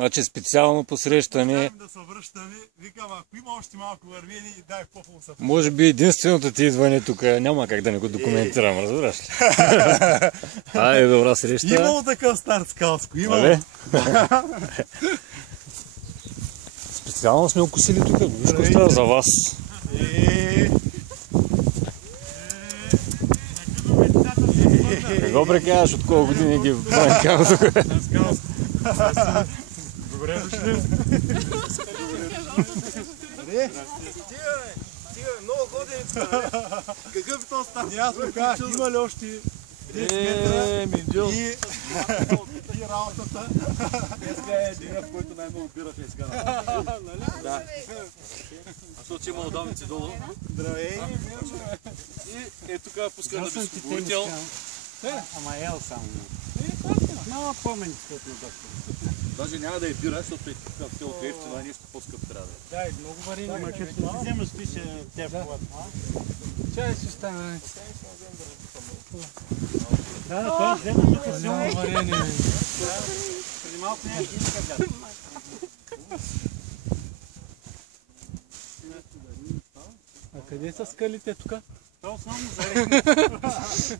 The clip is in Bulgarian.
Значи специално посрещане. Да се връщаме, викам, ако има още малко вървени, дай по-хубаво са. Може би единственото ти идване тук няма как да не го документирам, разбираш ли? Айде, добра среща. Имало такъв старт скалско, имало. Абе? Специално сме окусили тук, виж какво става за вас. Какво прекаваш, от колко години ги банкам тук? Добре дошли. Стига, много години тук. Какъв е този старт? Аз му казах, има ли още 10 метра и работата. Днеска е деня, в който най-много бира в Ескана. Да. Защото има удавници долу. Здравей. И тук пускаме да би говорител. Ама ел само. Мала помен, защото на доктор. Даже няма да е бира, защото е тук все от ефтина, нещо по-скъп трябва да е. Да, и много варени. Ама като си взема спише тя колата. Чай си стане. Да, той взема тук много варени. Преди малко не е иска да. А къде са скалите тук? То основно за